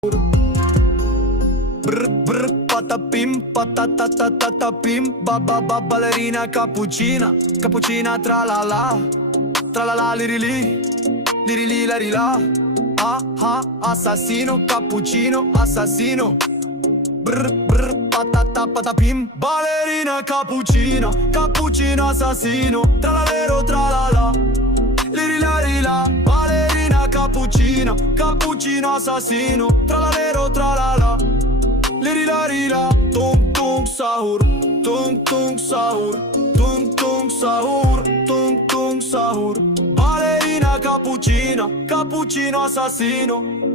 Brr brr patapim patatatatapim ballerina cappuccina cappuccina tra la la lirili lirili la rila assassino cappuccino assassino brr brr patapim ballerina cappuccina cappuccino assassino tra la lero tra la lirila rila ballerina cappuccina cappuccino assassino tra la lero tra la lirila rila tung tung sahur tung tung sahur tung tung sahur tung tung sahur ballerina cappuccina cappuccino assassino